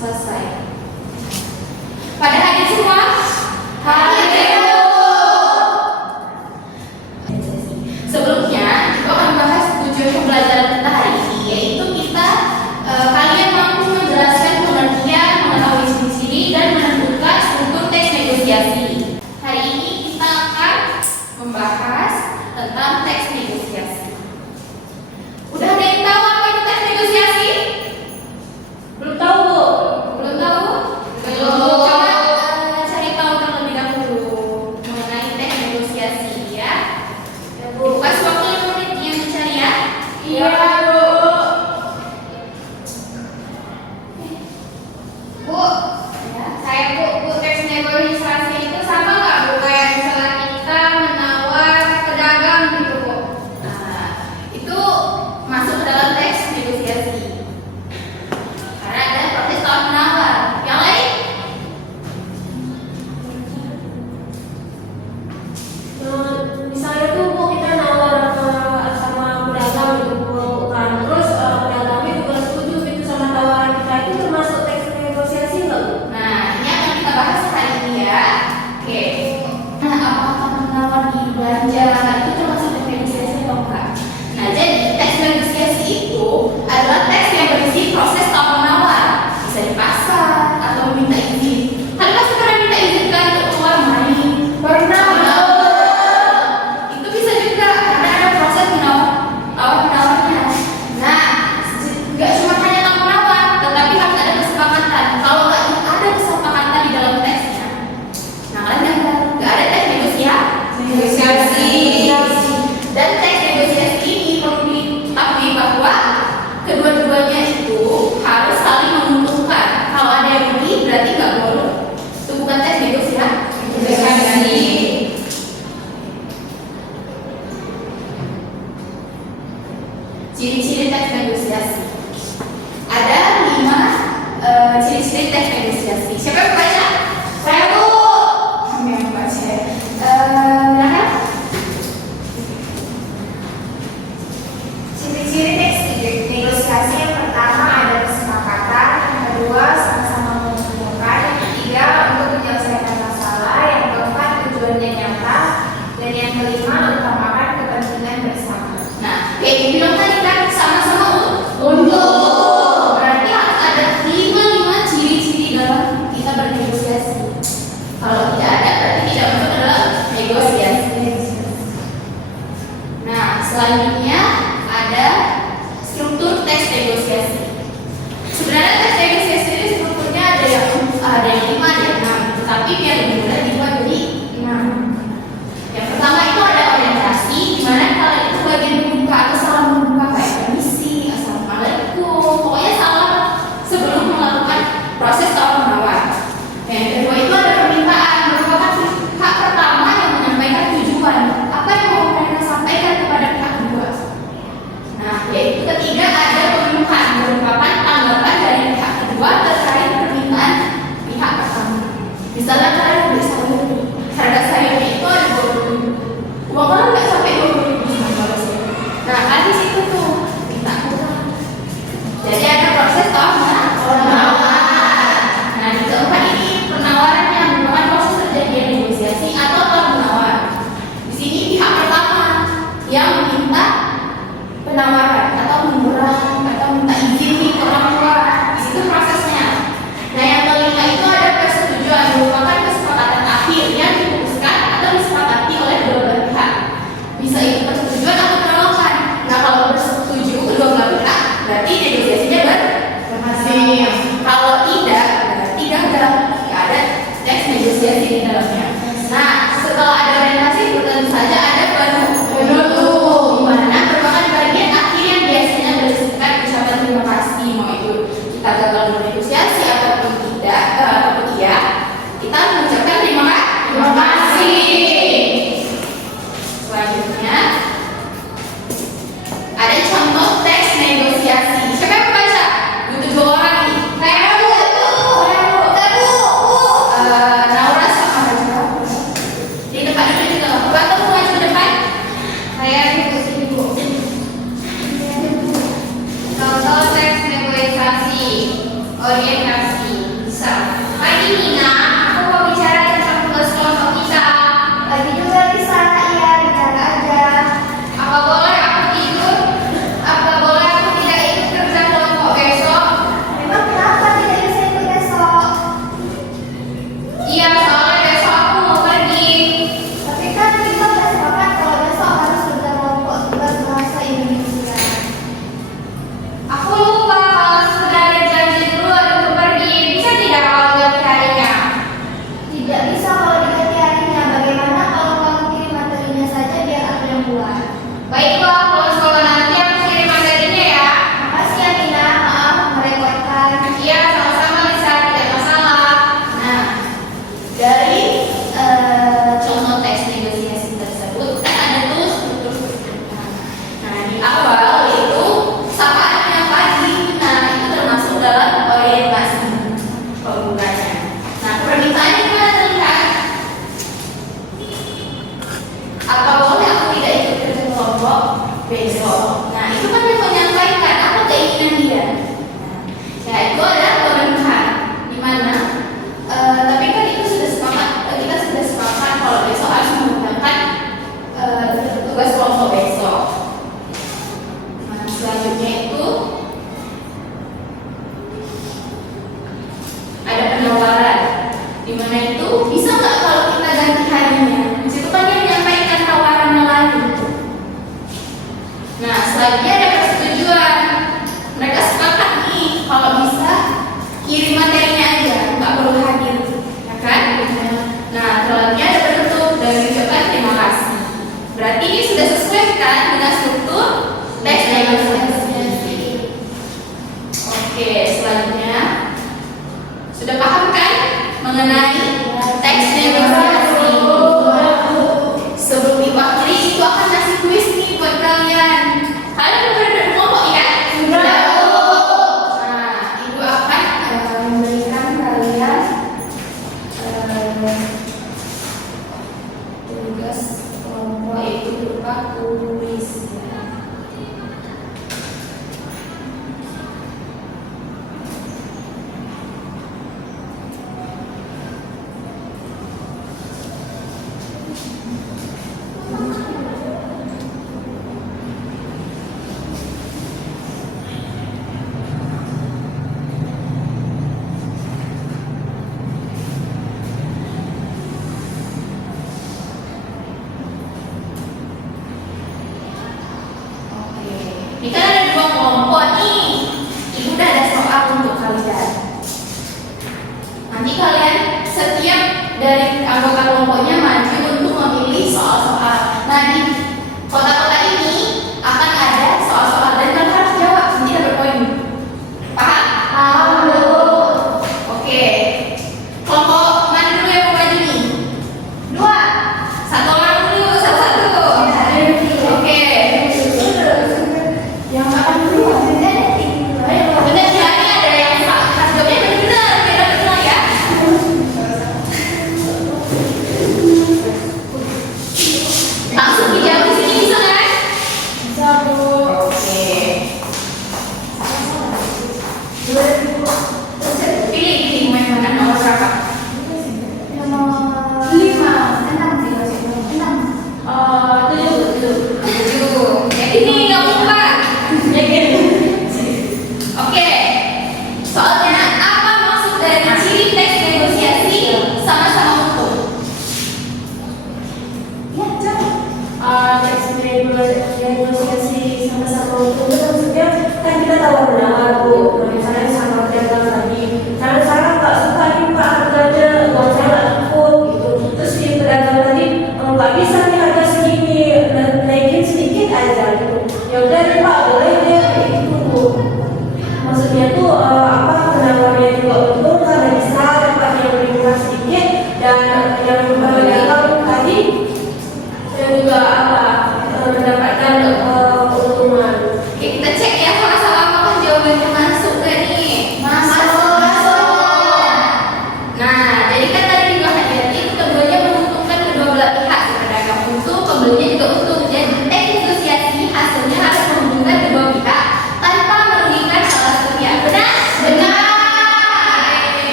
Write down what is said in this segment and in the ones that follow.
Selesai. Pada hadir semua? Hadir. Sebelumnya, kita akan bahas tujuan pembelajaran kita hari ini, yaitu kalian mampu menjelaskan pengertian, mengetahui ciri-ciri, dan menentukan struktur teks negosiasi. Hari ini kita akan membahas tentang teks negosiasi. Udah ada yang tahu apa itu teks negosiasi? Belum tahu, Bu? Belum tahu? Belum. Coba cari tahu terlebih dahulu mengenai teks negosiasi, ya. Bu, kasih waktu 5 menit yang dicari, ya. Iya, Bu. Bu, ya, saya Bu, teks negosiasi itu sama nggak, Bu? Kayak misalnya kita menawar pedagang gitu, Bu. Nah, itu masuk ke dalam teks negosiasi. Karena ada proses tawar menawar. Yang lain? Misalnya tuh Bu, kita nawar sama pedagang gitu Bu, kan. Terus pedagangnya juga setuju gitu sama tawaran kita, itu termasuk teks negosiasi nggak Bu? Nah, ini akan kita bahas hari ini, ya. Oke. Nah, apakah menawar di belanja itu termasuk teks negosiasi atau enggak? Nah, jadi teks negosiasi itu adalah teks yang berisi proses tawar menawar, bisa di pasar atau meminta izin. Kalian pasti pernah minta izin kan untuk keluar main? Pernah. Itu bisa juga karena ada proses tawar-menawarnya. Nah, nggak cuma hanya tawar-menawar, tetapi harus ada kesepakatan. Kalau nggak ada kesepakatan di dalam teksnya, nah kalian nggak ada teks negosiasi. Dan teks negosiasi ini perlu diketahui bahwa kedua-duanya itu harus saling menguntungkan. Kalau ada yang rugi berarti nggak boleh. Itu bukan teks negosiasi. Ciri-ciri teks negosiasi. Ada 5 ciri-ciri teks negosiasi. Siapa yang baca? Saya, Bu. Yang baca. Silakan. Ciri-ciri teks negosiasi yang pertama ada kesepakatan, yang kedua sama-sama menguntungkan, yang ketiga untuk menyelesaikan masalah, yang keempat tujuannya nyata, dan yang kelima utamakan kepentingan bersama. Nah, kayak yang bilang tadi kan sama-sama untung. Berarti harus ada 5 ciri-ciri dalam kita bernegosiasi. Kalau tidak ada berarti tidak masuk ke dalam negosiasi. Nah, selanjutnya ada struktur teks negosiasi. Sebenarnya teks negosiasi ini strukturnya ada yang 5, ada yang 6, tetapi biar lebih mudah dibuat jadi 6. Yang pertama itu ada orientasi, di mana kalian itu bagian membuka atau salam membuka kayak permisi, assalamualaikum, pokoknya salam sebelum melakukan proses tawar menawar. Yang kedua itu ada permintaan, merupakan pihak pertama yang menyampaikan tujuan, apa yang mau mereka sampaikan kepada pihak kedua. Nah, yaitu ketiga ada pemenuhan, merupakan tanggapan dari pihak kedua terkait permintaan pihak pertama. Misalnya kalian beli sayur, harga sayurnya itu ada 20.000, uang orang nggak sampai 20.000 sama saya. Nah, kan di situ tuh minta kurang. Jadi ada proses penawar. Nah, di keempat ini penawaran yang merupakan proses terjadinya negosiasi atau tawar menawar. Di sini pihak pertama yang meminta penawaran atau mengurangi atau minta izin nih ke orang tua. Di situ prosesnya. Nah, yang kelima itu ada persetujuan, merupakan kesepakatan akhir yang diputuskan atau disepakati oleh kedua belah pihak. Bisa itu persetujuan atau penolakan. Nah, kalau bersetuju kedua belah pihak berarti negosiasinya berhasil. Kalau tidak berarti gagal. Tidak ada teks negosiasi di dalamnya. Nah, setelah ada orientasi tentu saja ada penutup, di mana merupakan bagian akhir yang biasanya berisikan ucapan terima kasih, mau itu kita gagal bernegosiasi ataupun tidak ataupun iya, kita mengucapkan terima kasih. Selanjutnya ada contoh teks negosiasi. Siapa yang membaca? Butuh 2 orang nih. Saya, Bu. Naura sama baca. Di tempat duduk juga. Atau mau maju ke depan? Saya di sini, Bu. Contoh teks negosiasi. orientasi. Bisa. Pagi Nina, aku mau bicara tentang tugas kelompok kita. Lagi juga Lisa, iya bicara aja. Apa boleh aku tidur? Apa boleh aku tidak ikut kerja kelompok besok? Memang kenapa tidak bisa ikut besok? Iya, soalnya besok aku mau pergi. Tapi kan kita udah sepakat kalau besok harus kerja kelompok tugas bahasa Indonesia. Aku lupa kalau sudah ada janji duluan untuk pergi. Bisa tidak kalau ganti harinya? Tidak bisa kalau diganti harinya. Bagaimana kalau kamu kirim materinya saja biar aku yang buat? Baiklah, kalau sekolah nanti aku kirim materinya ya. Makasih ya Nina, maaf merepotkan. Iya, sama-sama Lisa, tidak masalah. Nah, dari contoh teks negosiasi tersebut kan ada tuh struktur-strukturnya. Nah, di awal itu sapaan yang pagi. Nah, itu termasuk dalam orientasi pembukanya. Nah, permintaannya gimana terlihat? Apa boleh aku tidak ikut kerja kelompok besok? Nah, itu kan yang menyampaikan apa keinginan dia. Ya, itu adalah pemenuhan di mana tapi kan itu sudah sepakat, kita sudah sepakat kalau besok harus menggunakan tugas kelompok besok. Nah, selanjutnya itu ada penawaran di mana itu bisa nggak kalau kita ganti harinya. Di situ kan dia menyampaikan tawarannya lagi. Nah, selanjutnya ada persetujuan. Mereka sepakat nih kalau bisa kirim materinya aja, nggak perlu hadir, ya kan? Nah, selanjutnya ada penutup dan ucapan terima kasih. Berarti ini sudah sesuai kan dengan struktur teks negosiasi. Oke, selanjutnya sudah paham kan mengenai teks negosiasi? Sebelum diakhiri itu akan kasih kuis nih buat kalian. Kalian udah ngomong ya? Sudah. Nah, ibu akan memberikan kalian tugas kelompok itu berupa kuis.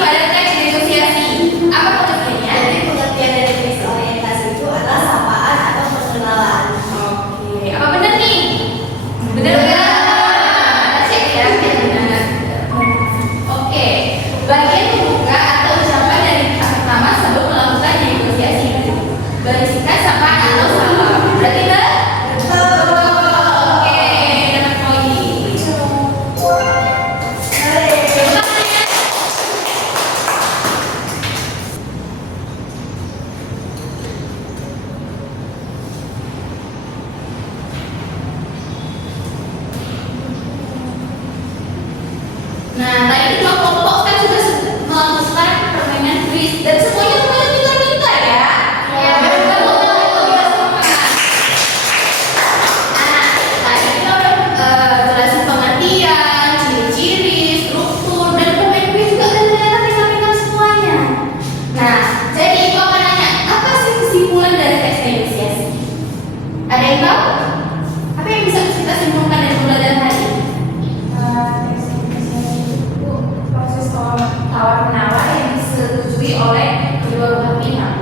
pada teks negosiasi. Apa pengertiannya? Jadi pengertian dari teks orientasi itu adalah sapaan atau pengenalan. Oke, apa benar nih? Benar nggak? Cek ya, benar. Oke, bagian pembuka atau ucapan dari pihak pertama sebelum melakukan negosiasi berisikan sapaan atau salam. Berarti benar? Oke, dapat poin. Nah, tadi dua kelompok kan juga melakukan permainan quiz dan semuanya lumayan pintar-pintar ya. Iya. Dan kamu kita semangat. Nah, tadi kita udah jelasin pengertian, ciri-ciri, struktur, dan permainan quiz juga dan ternyata pintar-pintar semuanya. Nah, jadi aku akan nanya, apa sih kesimpulan dari teks negosiasi? Ada yang tahu? Apa yang bisa kita simpulkan dari pembelajaran hari ini? Teks negosiasi itu proses tawar-menawar yang disetujui oleh kedua belah pihak.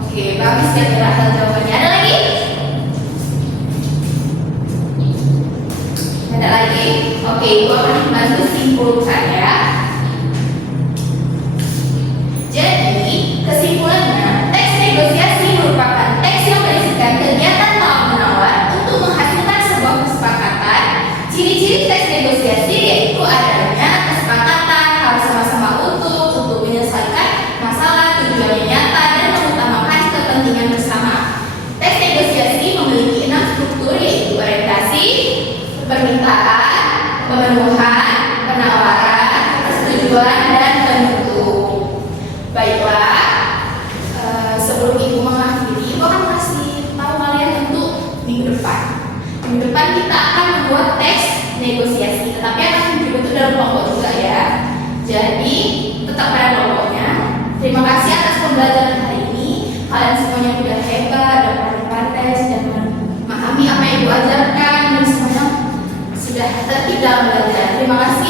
Oke, bagus ya Rahel jawabannya. Ada lagi? Ada lagi? Oke, gua akan bantu simpulkan ya. Jadi, kesimpulannya, teks negosiasi merupakan teks yang berisikan kegiatan tawar-menawar untuk menghasilkan sebuah kesepakatan. Ciri-ciri teks negosiasi yaitu adanya kesepakatan harus sama-sama untuk menyelesaikan masalah, tujuannya nyata, dan mengutamakan kepentingan bersama. Teks negosiasi memiliki 6 struktur yaitu orientasi, permintaan, pemenuhan, penawaran, persetujuan, dan penutup. Baiklah, sebelum ibu mengakhiri, ibu akan kasih tahu kalian untuk minggu depan. Minggu depan kita akan membuat teks negosiasi, tetapi akan dibentuk dalam kelompok juga ya. Jadi tetap pada kelompoknya. Terima kasih atas pembelajaran hari ini. Kalian semuanya sudah hebat dan pandai-pandai, sudah memahami apa yang ibu ajarkan dan semuanya sudah tertib dalam belajar. Terima kasih.